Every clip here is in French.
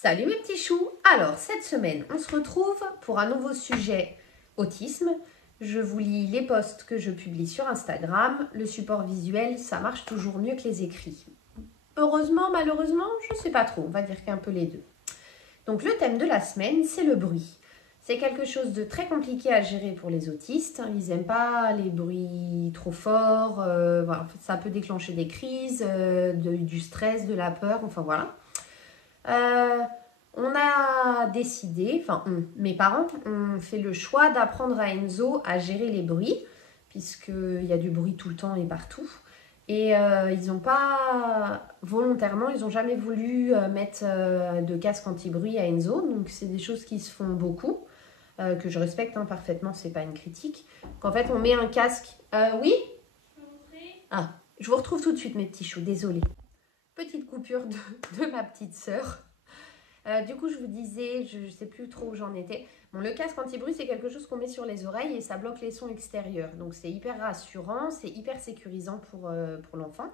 Salut mes petits choux. Alors cette semaine on se retrouve pour un nouveau sujet autisme. Je vous lis les posts que je publie sur Instagram. Le support visuel ça marche toujours mieux que les écrits. Heureusement, malheureusement, je ne sais pas trop, on va dire qu'un peu les deux. Donc le thème de la semaine c'est le bruit. C'est quelque chose de très compliqué à gérer pour les autistes. Ils n'aiment pas les bruits trop forts, voilà. Ça peut déclencher des crises, du stress, de la peur, enfin voilà. On a décidé, mes parents ont fait le choix d'apprendre à Enzo à gérer les bruits, puisqu'il y a du bruit tout le temps et partout. Et ils n'ont pas, volontairement, ils n'ont jamais voulu mettre de casque anti-bruit à Enzo. Donc c'est des choses qui se font beaucoup, que je respecte parfaitement, c'est pas une critique. Qu'en fait on met un casque. Oui? Je peux montrer? Ah, je vous retrouve tout de suite mes petits choux, désolée. Petite coupure de ma petite sœur. Du coup, je vous disais, je ne sais plus trop où j'en étais. Bon, le casque anti-bruit, c'est quelque chose qu'on met sur les oreilles et ça bloque les sons extérieurs. Donc, c'est hyper rassurant, c'est hyper sécurisant pour l'enfant.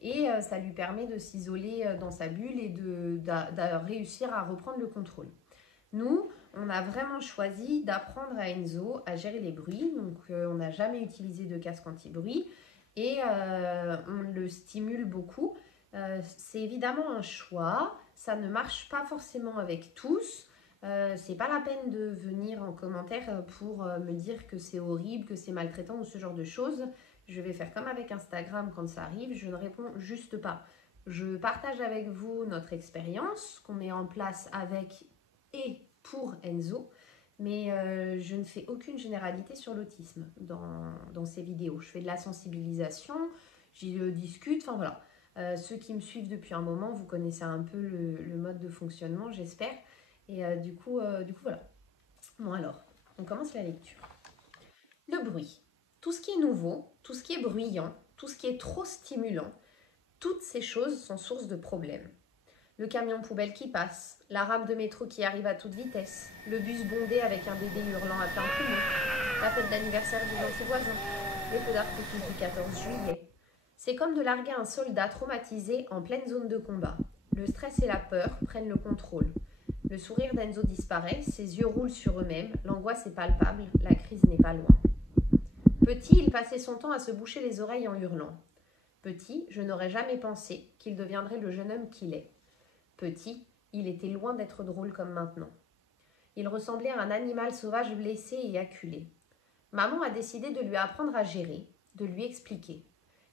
Et ça lui permet de s'isoler dans sa bulle et de réussir à reprendre le contrôle. Nous, on a vraiment choisi d'apprendre à Enzo à gérer les bruits. Donc, on n'a jamais utilisé de casque anti-bruit et on le stimule beaucoup. C'est évidemment un choix, ça ne marche pas forcément avec tous. C'est pas la peine de venir en commentaire pour me dire que c'est horrible, que c'est maltraitant ou ce genre de choses. Je vais faire comme avec Instagram quand ça arrive, je ne réponds juste pas. Je partage avec vous notre expérience qu'on met en place avec et pour Enzo, mais je ne fais aucune généralité sur l'autisme dans ces vidéos. Je fais de la sensibilisation, j'y discute, enfin voilà. Ceux qui me suivent depuis un moment, vous connaissez un peu le mode de fonctionnement, j'espère. Et du coup, voilà. Bon alors, on commence la lecture. Le bruit. Tout ce qui est nouveau, tout ce qui est bruyant, tout ce qui est trop stimulant, toutes ces choses sont source de problèmes. Le camion poubelle qui passe, la rame de métro qui arrive à toute vitesse, le bus bondé avec un bébé hurlant à plein poumon, la fête d'anniversaire du gentil voisin, les feux d'artifice du 14 juillet. C'est comme de larguer un soldat traumatisé en pleine zone de combat. Le stress et la peur prennent le contrôle. Le sourire d'Enzo disparaît, ses yeux roulent sur eux-mêmes, l'angoisse est palpable, la crise n'est pas loin. Petit, il passait son temps à se boucher les oreilles en hurlant. Petit, je n'aurais jamais pensé qu'il deviendrait le jeune homme qu'il est. Petit, il était loin d'être drôle comme maintenant. Il ressemblait à un animal sauvage blessé et acculé. Maman a décidé de lui apprendre à gérer, de lui expliquer.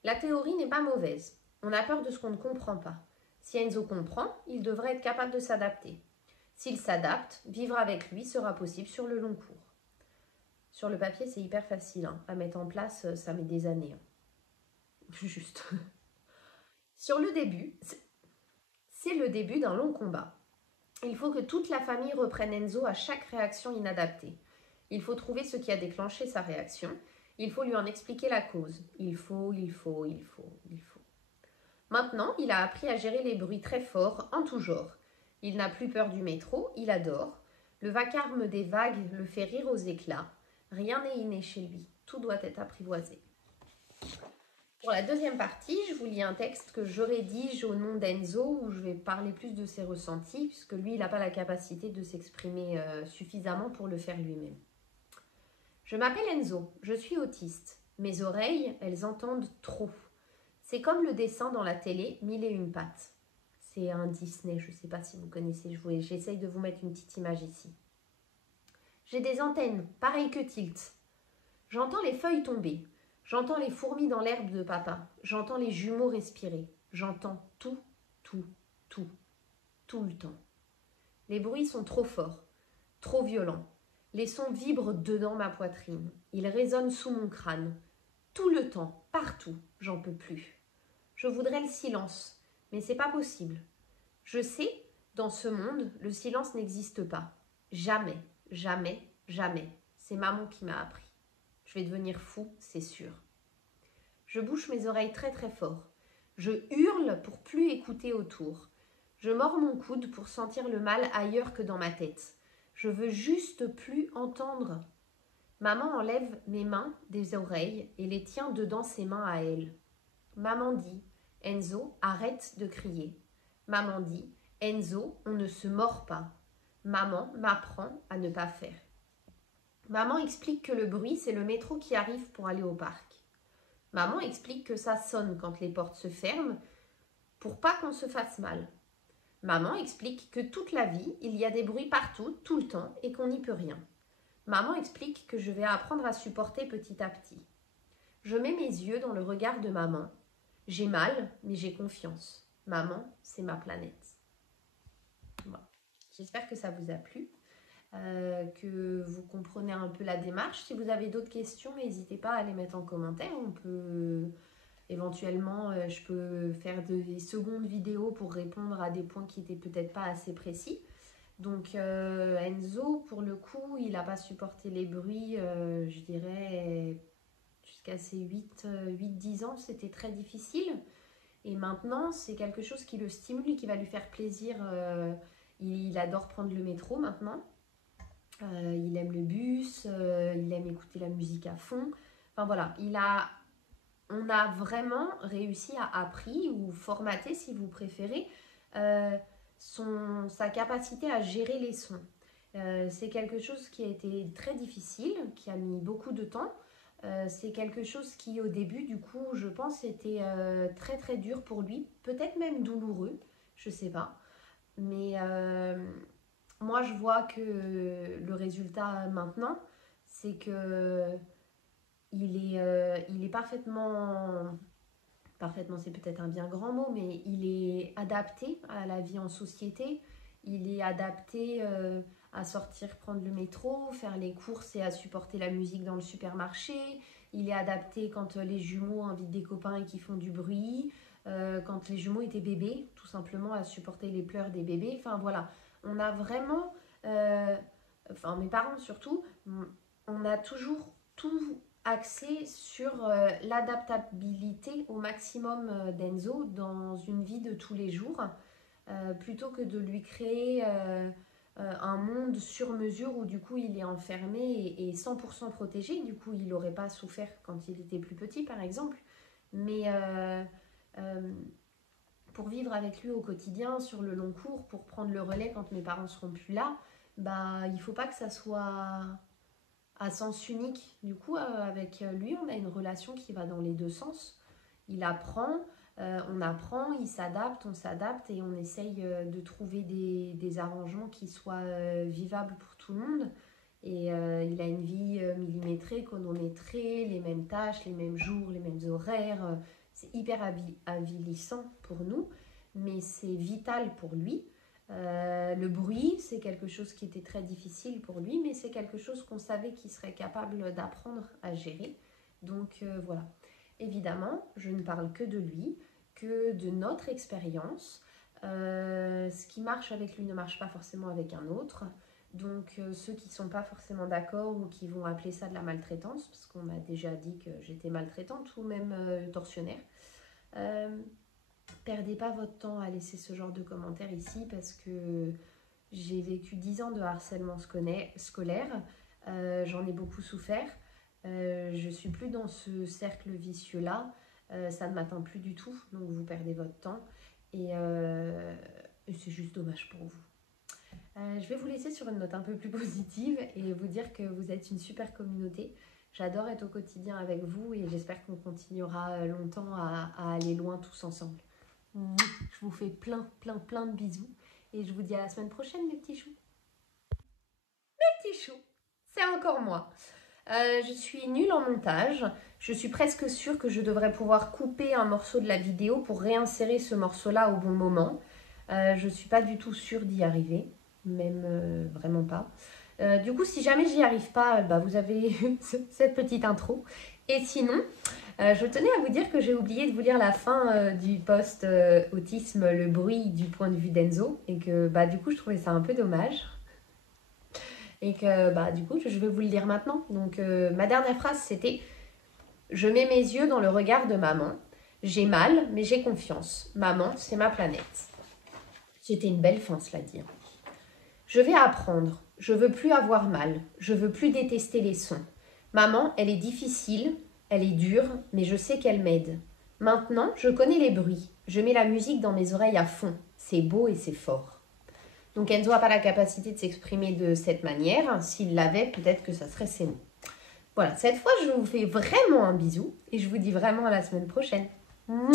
La théorie n'est pas mauvaise. On a peur de ce qu'on ne comprend pas. Si Enzo comprend, il devrait être capable de s'adapter. S'il s'adapte, vivre avec lui sera possible sur le long cours. Sur le papier, c'est hyper facile à mettre en place, ça met des années. Juste. Sur le début, c'est le début d'un long combat. Il faut que toute la famille reprenne Enzo à chaque réaction inadaptée. Il faut trouver ce qui a déclenché sa réaction. Il faut lui en expliquer la cause. Il faut. Maintenant, il a appris à gérer les bruits très forts, en tout genre. Il n'a plus peur du métro, il adore. Le vacarme des vagues le fait rire aux éclats. Rien n'est inné chez lui, tout doit être apprivoisé. Pour la deuxième partie, je vous lis un texte que je rédige au nom d'Enzo, où je vais parler plus de ses ressentis, puisque lui, il n'a pas la capacité de s'exprimer suffisamment pour le faire lui-même. Je m'appelle Enzo, je suis autiste. Mes oreilles, elles entendent trop. C'est comme le dessin dans la télé, 1001 pattes. C'est un Disney, je ne sais pas si vous connaissez, j'essaye de vous mettre une petite image ici. J'ai des antennes, pareilles que Tilt. J'entends les feuilles tomber. J'entends les fourmis dans l'herbe de papa. J'entends les jumeaux respirer. J'entends tout le temps. Les bruits sont trop forts, trop violents. Les sons vibrent dedans ma poitrine. Ils résonnent sous mon crâne. Tout le temps, partout, j'en peux plus. Je voudrais le silence, mais c'est pas possible. Je sais, dans ce monde, le silence n'existe pas. Jamais, jamais, jamais. C'est maman qui m'a appris. Je vais devenir fou, c'est sûr. Je bouche mes oreilles très très fort. Je hurle pour plus écouter autour. Je mords mon coude pour sentir le mal ailleurs que dans ma tête. Je veux juste plus entendre. Maman enlève mes mains des oreilles et les tient dedans ses mains à elle. Maman dit, Enzo, arrête de crier. Maman dit, Enzo, on ne se mord pas. Maman m'apprend à ne pas faire. Maman explique que le bruit, c'est le métro qui arrive pour aller au parc. Maman explique que ça sonne quand les portes se ferment pour pas qu'on se fasse mal. Maman explique que toute la vie, il y a des bruits partout, tout le temps, et qu'on n'y peut rien. Maman explique que je vais apprendre à supporter petit à petit. Je mets mes yeux dans le regard de maman. J'ai mal, mais j'ai confiance. Maman, c'est ma planète. Voilà. J'espère que ça vous a plu, que vous comprenez un peu la démarche. Si vous avez d'autres questions, n'hésitez pas à les mettre en commentaire. On peut éventuellement, je peux faire des secondes vidéos pour répondre à des points qui n'étaient peut-être pas assez précis. Donc Enzo, pour le coup, il n'a pas supporté les bruits, je dirais, jusqu'à ses 8-10 ans, c'était très difficile. Et maintenant, c'est quelque chose qui le stimule et qui va lui faire plaisir. Il adore prendre le métro maintenant. Il aime le bus, il aime écouter la musique à fond. Enfin voilà, on a vraiment réussi à appris ou formater, si vous préférez, sa capacité à gérer les sons. C'est quelque chose qui a été très difficile, qui a mis beaucoup de temps. C'est quelque chose qui, au début, du coup, je pense, était très très dur pour lui. Peut-être même douloureux, je sais pas. Mais moi, je vois que le résultat maintenant, c'est que il est parfaitement, c'est peut-être un bien grand mot, mais il est adapté à la vie en société. Il est adapté à sortir, prendre le métro, faire les courses et à supporter la musique dans le supermarché. Il est adapté quand les jumeaux invitent des copains et qui font du bruit. Quand les jumeaux étaient bébés, tout simplement à supporter les pleurs des bébés. Enfin voilà, on a vraiment, enfin mes parents surtout, on a toujours tout axé sur l'adaptabilité au maximum d'Enzo dans une vie de tous les jours, plutôt que de lui créer un monde sur mesure où du coup il est enfermé et 100% protégé. Du coup il n'aurait pas souffert quand il était plus petit par exemple, mais pour vivre avec lui au quotidien sur le long cours, pour prendre le relais quand mes parents seront plus là, bah il faut pas que ça soit à sens unique. Du coup avec lui on a une relation qui va dans les deux sens. Il apprend, on apprend, il s'adapte, on s'adapte et on essaye de trouver des arrangements qui soient vivables pour tout le monde. Et il a une vie millimétrée, chronométrée, les mêmes tâches, les mêmes jours, les mêmes horaires. C'est hyper avilissant pour nous, mais c'est vital pour lui. Le bruit, c'est quelque chose qui était très difficile pour lui, mais c'est quelque chose qu'on savait qu'il serait capable d'apprendre à gérer. Donc voilà. Évidemment, je ne parle que de lui, que de notre expérience. Ce qui marche avec lui ne marche pas forcément avec un autre. Donc ceux qui ne sont pas forcément d'accord ou qui vont appeler ça de la maltraitance, parce qu'on m'a déjà dit que j'étais maltraitante ou même tortionnaire, perdez pas votre temps à laisser ce genre de commentaires ici parce que j'ai vécu 10 ans de harcèlement scolaire, j'en ai beaucoup souffert. Je suis plus dans ce cercle vicieux là, ça ne m'atteint plus du tout, donc vous perdez votre temps et c'est juste dommage pour vous. Je vais vous laisser sur une note un peu plus positive et vous dire que vous êtes une super communauté. J'adore être au quotidien avec vous et j'espère qu'on continuera longtemps à aller loin tous ensemble. Je vous fais plein de bisous et je vous dis à la semaine prochaine mes petits choux. Mes petits choux, c'est encore moi. Je suis nulle en montage. Je suis presque sûre que je devrais pouvoir couper un morceau de la vidéo pour réinsérer ce morceau-là au bon moment. Je ne suis pas du tout sûre d'y arriver, même vraiment pas. Du coup, si jamais j'y arrive pas, bah, vous avez cette petite intro. Et sinon, je tenais à vous dire que j'ai oublié de vous lire la fin du post autisme, le bruit du point de vue d'Enzo. Et que bah, du coup, je trouvais ça un peu dommage. Et que bah, du coup, je vais vous le lire maintenant. Donc, ma dernière phrase, c'était « Je mets mes yeux dans le regard de maman. J'ai mal, mais j'ai confiance. Maman, c'est ma planète. » C'était une belle fin, cela dit. Je vais apprendre. Je veux plus avoir mal. Je veux plus détester les sons. Maman, elle est difficile, elle est dure, mais je sais qu'elle m'aide. Maintenant, je connais les bruits. Je mets la musique dans mes oreilles à fond. c'est beau et c'est fort. Donc Enzo n'a pas la capacité de s'exprimer de cette manière. S'il l'avait, peut-être que ça serait ces mots. Voilà, cette fois, je vous fais vraiment un bisou et je vous dis vraiment à la semaine prochaine. Mouah.